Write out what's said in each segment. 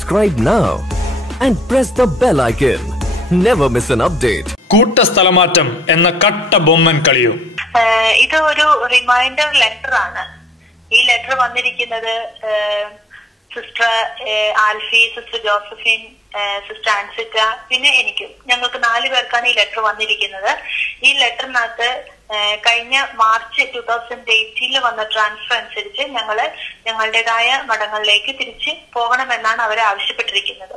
Subscribe now and press the bell icon. Never miss an update. കൂട്ടസ്ഥലമാറ്റം എന്ന കട്ട ബൊമ്മൻ കളിയോ ഇത് ഒരു റിമൈൻഡർ ലെറ്റർ ആണ് ഈ ലെറ്റർ വന്നിരിക്കുന്നത് sister Alphy sister Josephine sister Ancitta പിന്നെ എനിക്കും ഞങ്ങൾക്ക് നാലു പേർക്കാണ് ഈ ലെറ്റർ വന്നിരിക്കുന്നത് ഈ ലെറ്ററിനകത്ത് കഴിഞ്ഞ മാർച്ച് ടൂ തൗസൻഡ് എയ്റ്റീനിൽ വന്ന ട്രാൻസ്ഫർ അനുസരിച്ച് ഞങ്ങൾ ഞങ്ങളുടേതായ മഠങ്ങളിലേക്ക് തിരിച്ച് പോകണമെന്നാണ് അവർ ആവശ്യപ്പെട്ടിരിക്കുന്നത്.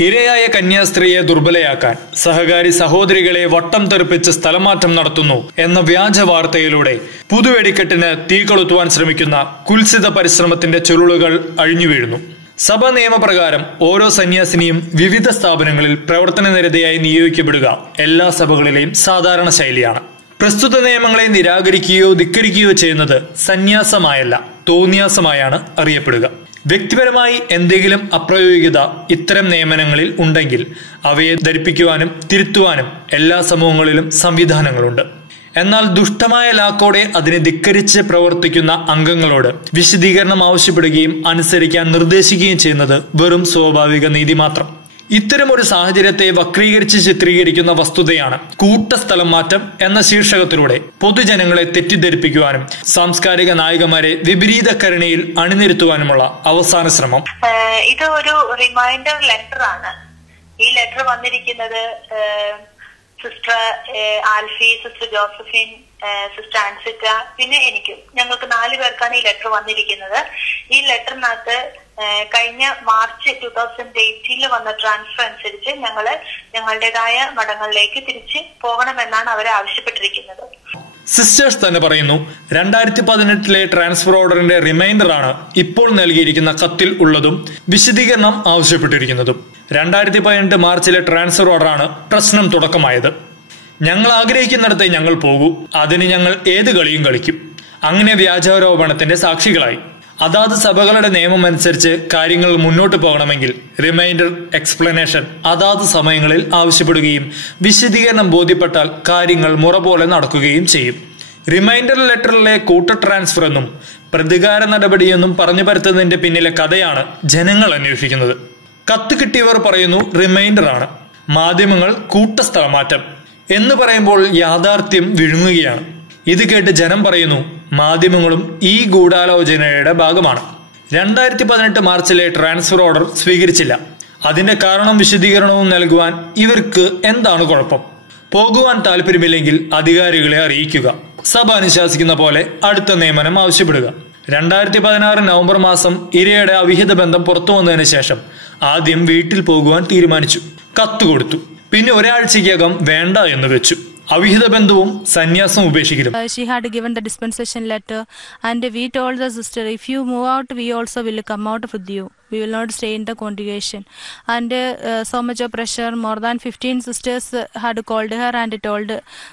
ഇരയായ കന്യാസ്ത്രീയെ ദുർബലയാക്കാൻ സഹകാരി സഹോദരികളെ വട്ടം തെറിപ്പിച്ച് സ്ഥലമാറ്റം നടത്തുന്നു എന്ന വ്യാജ വാർത്തയിലൂടെ പുതുവെടിക്കെട്ടിന് തീ കൊളുത്തുവാൻ ശ്രമിക്കുന്ന കുൽസിത പരിശ്രമത്തിന്റെ ചുരുളുകൾ അഴിഞ്ഞു വീഴുന്നു. സഭാ നിയമപ്രകാരം ഓരോ സന്യാസിനിയും വിവിധ സ്ഥാപനങ്ങളിൽ പ്രവർത്തന നിരതയായി നിയോഗിക്കപ്പെടുക എല്ലാ സഭകളിലെയും സാധാരണ ശൈലിയാണ്. പ്രസ്തുത നിയമങ്ങളെ നിരാകരിക്കുകയോ ധിക്കരിക്കുകയോ ചെയ്യുന്നത് സന്യാസമായല്ല തോന്നിയാസമായാണ് അറിയപ്പെടുക. വ്യക്തിപരമായി എന്തെങ്കിലും അപ്രയോഗികത ഇത്തരം നിയമനങ്ങളിൽ ഉണ്ടെങ്കിൽ അവയെ ധരിപ്പിക്കുവാനും തിരുത്തുവാനും എല്ലാ സമൂഹങ്ങളിലും സംവിധാനങ്ങളുണ്ട്. എന്നാൽ ദുഷ്ടമായ ലാക്കോടെ അതിനെ ധിക്കരിച്ച് പ്രവർത്തിക്കുന്ന അംഗങ്ങളോട് വിശദീകരണം ആവശ്യപ്പെടുകയും അനുസരിക്കാൻ നിർദ്ദേശിക്കുകയും ചെയ്യുന്നത് വെറും സ്വാഭാവിക നീതി മാത്രം. ഇത്തരം ഒരു സാഹചര്യത്തെ വക്രീകരിച്ച് ചിത്രീകരിക്കുന്ന വസ്തുതയാണ് കൂട്ടസ്ഥലം മാറ്റം എന്ന ശീർഷകത്തിലൂടെ പൊതുജനങ്ങളെ തെറ്റിദ്ധരിപ്പിക്കുവാനും സാംസ്കാരിക നായകന്മാരെ വിപരീത കരുണയിൽ അണിനിരത്തുവാനുമുള്ള അവസാന ശ്രമം. ഇത് ഒരു റിമൈൻഡർ ലെറ്റർ ആണ്. ഈ ലെറ്റർ വന്നിരിക്കുന്നത് sister Alphy sister Josephine sister Ancitta പിന്നെ എനിക്കും. ഞങ്ങൾക്ക് നാല് പേർക്കാണ് ഈ ലെറ്റർ വന്നിരിക്കുന്നത്. ഈ ലെറ്ററിനകത്ത് കഴിഞ്ഞ മാർച്ച് ടൂ തൗസൻഡ് എയ്റ്റീനിൽ വന്ന ട്രാൻസ്ഫർ അനുസരിച്ച് ഞങ്ങൾ ഞങ്ങളുടേതായ മഠങ്ങളിലേക്ക് തിരിച്ച് പോകണമെന്നാണ് അവർ ആവശ്യപ്പെട്ടിരിക്കുന്നത്. സിസ്റ്റേഴ്സ് തന്നെ പറയുന്നു രണ്ടായിരത്തി പതിനെട്ടിലെ ട്രാൻസ്ഫർ ഓർഡറിന്റെ റിമൈൻഡർ ആണ് ഇപ്പോൾ നൽകിയിരിക്കുന്ന കത്തിൽ ഉള്ളതും വിശദീകരണം ആവശ്യപ്പെട്ടിരിക്കുന്നതും. രണ്ടായിരത്തി പതിനെട്ട് മാർച്ചിലെ ട്രാൻസ്ഫർ ഓർഡറാണ് പ്രശ്നം തുടക്കമായത്. ഞങ്ങൾ ആഗ്രഹിക്കുന്നിടത്തേ ഞങ്ങൾ പോകൂ അതിന് ഞങ്ങൾ ഏത് കളിയും കളിക്കും. അങ്ങനെ വ്യാജാരോപണത്തിന്റെ സാക്ഷികളായി. അതാത് സഭകളുടെ നിയമം അനുസരിച്ച് കാര്യങ്ങൾ മുന്നോട്ട് പോകണമെങ്കിൽ റിമൈൻഡർ എക്സ്പ്ലനേഷൻ അതാത് സമയങ്ങളിൽ ആവശ്യപ്പെടുകയും വിശദീകരണം ബോധ്യപ്പെട്ടാൽ കാര്യങ്ങൾ മുറ പോലെ നടക്കുകയും ചെയ്യും. റിമൈൻഡർ ലെറ്ററിലെ കൂട്ട ട്രാൻസ്ഫർ എന്നും പ്രതികാര നടപടിയെന്നും പറഞ്ഞു പരത്തുന്നതിന്റെ പിന്നിലെ കഥയാണ് ജനങ്ങൾ അന്വേഷിക്കുന്നത്. കത്ത് കിട്ടിയവർ പറയുന്നു റിമൈൻഡർ ആണ്. മാധ്യമങ്ങൾ കൂട്ടസ്ഥലമാറ്റം എന്ന് പറയുമ്പോൾ യാഥാർത്ഥ്യം വിഴുങ്ങുകയാണ്. ഇത് കേട്ട് ജനം പറയുന്നു മാധ്യമങ്ങളും ഈ ഗൂഢാലോചനയുടെ ഭാഗമാണ്. രണ്ടായിരത്തി പതിനെട്ട് മാർച്ചിലെ ട്രാൻസ്ഫർ ഓർഡർ സ്വീകരിച്ചില്ല. അതിന്റെ കാരണം വിശദീകരണവും നൽകുവാൻ ഇവർക്ക് എന്താണ് കുഴപ്പം? പോകുവാൻ താല്പര്യമില്ലെങ്കിൽ അധികാരികളെ അറിയിക്കുക. സഭ അനുശാസിക്കുന്ന പോലെ അടുത്ത നിയമനം ആവശ്യപ്പെടുക. രണ്ടായിരത്തി പതിനാറ് നവംബർ മാസം ഇരയുടെ അവിഹിത ബന്ധം പുറത്തു വന്നതിന് ശേഷം ആദ്യം വീട്ടിൽ പോകുവാൻ തീരുമാനിച്ചു. കത്ത് കൊടുത്തു. പിന്നെ ഒരാഴ്ചയ്ക്കകം വേണ്ട എന്ന് വെച്ചു. അവിഹിത ബന്ധവും സന്യാസം ഉപേക്ഷിക്കലും Uh, she had given the dispensation letter and we told the sister if you move out we also will come out with you we will not stay in the congregation and uh, so much of pressure more than 15 sisters uh, had called her and told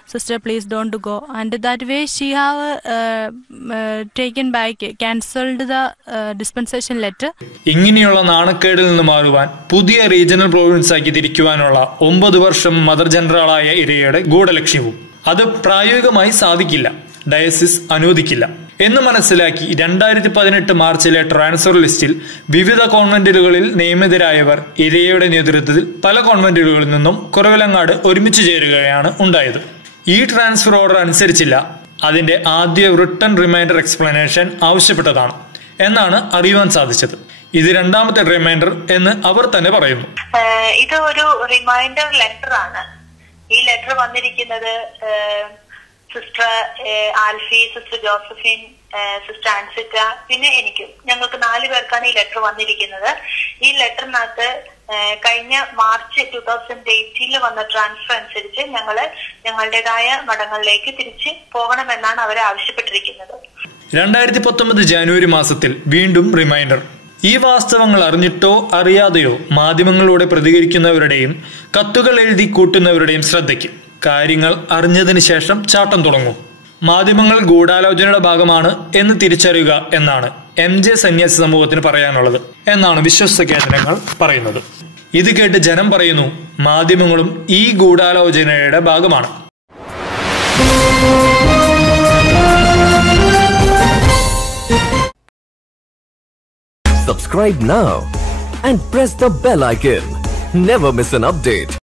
sister please don't go and that way she have uh, uh, taken back cancelled the uh, dispensation letter ഇങ്ങനെയുള്ള നാണക്കേടിൽ നിന്ന് മാറുവാൻ പുതിയ regional province ആക്കി തിരിക്കുവാനുള്ള ഒമ്പത് വർഷം mother ജനറലായ ഇരയുടെ ഗൂഢലക്ഷ്യവും അത് പ്രായോഗികമായി സാധിക്കില്ല ഡയസിസ് അനുവദിക്കില്ല എന്ന് മനസ്സിലാക്കി രണ്ടായിരത്തി പതിനെട്ട് മാർച്ചിലെ ട്രാൻസ്ഫർ ലിസ്റ്റിൽ വിവിധ കോൺവെന്റുകളിൽ നിയമിതരായവർ ഇരയുടെ നേതൃത്വത്തിൽ പല കോൺവെന്റുകളിൽ നിന്നും കുറവിലങ്ങാട് ഒരുമിച്ച് ചേരുകയാണ് ഉണ്ടായത്. ഈ ട്രാൻസ്ഫർ ഓർഡർ അനുസരിച്ചില്ല. അതിന്റെ ആദ്യ റിട്ടേൺ റിമൈൻഡർ എക്സ്പ്ലനേഷൻ ആവശ്യപ്പെട്ടതാണ് എന്നാണ് അറിയുവാൻ സാധിച്ചത്. ഇത് രണ്ടാമത്തെ റിമൈൻഡർ എന്ന് അവർ തന്നെ പറയുന്നു. ഇത് ഒരു റിമൈൻഡർ ലെറ്റർ ആണ് ഈ ലെറ്റർ വന്നിരിക്കുന്നത് sister Alphy sister Josephine sister Ancitta പിന്നെ എനിക്കും. ഞങ്ങൾക്ക് നാല് പേർക്കാണ് ഈ ലെറ്റർ വന്നിരിക്കുന്നത്. ഈ ലെറ്ററിനകത്ത് കഴിഞ്ഞ മാർച്ച് ടൂ തൗസൻഡ് എയ്റ്റീനിൽ വന്ന ട്രാൻസ്ഫർ അനുസരിച്ച് ഞങ്ങൾ ഞങ്ങളുടേതായ മഠങ്ങളിലേക്ക് തിരിച്ച് പോകണമെന്നാണ് അവർ ആവശ്യപ്പെട്ടിരിക്കുന്നത്. രണ്ടായിരത്തി പത്തൊമ്പത് ജാനുവരി മാസത്തിൽ വീണ്ടും റിമൈൻഡർ. ഈ വാസ്തവങ്ങൾ അറിഞ്ഞിട്ടോ അറിയാതെയോ മാധ്യമങ്ങളിലൂടെ പ്രതികരിക്കുന്നവരുടെയും കത്തുകൾ എഴുതി കൂട്ടുന്നവരുടെയും ശ്രദ്ധയ്ക്ക്. കാര്യങ്ങൾ അറിഞ്ഞതിന് ശേഷം ചാട്ടം തുടങ്ങും. മാധ്യമങ്ങൾ ഗൂഢാലോചനയുടെ ഭാഗമാണ് എന്ന് തിരിച്ചറിയുക എന്നാണ് എം ജെ സന്യാസി സമൂഹത്തിന് പറയാനുള്ളത് എന്നാണ് വിശ്വസ്ത കേന്ദ്രങ്ങൾ പറയുന്നത്. ഇത് കേട്ട് ജനം പറയുന്നു മാധ്യമങ്ങളും ഈ ഗൂഢാലോചനയുടെ ഭാഗമാണ്. Subscribe now and press the bell icon never miss an update.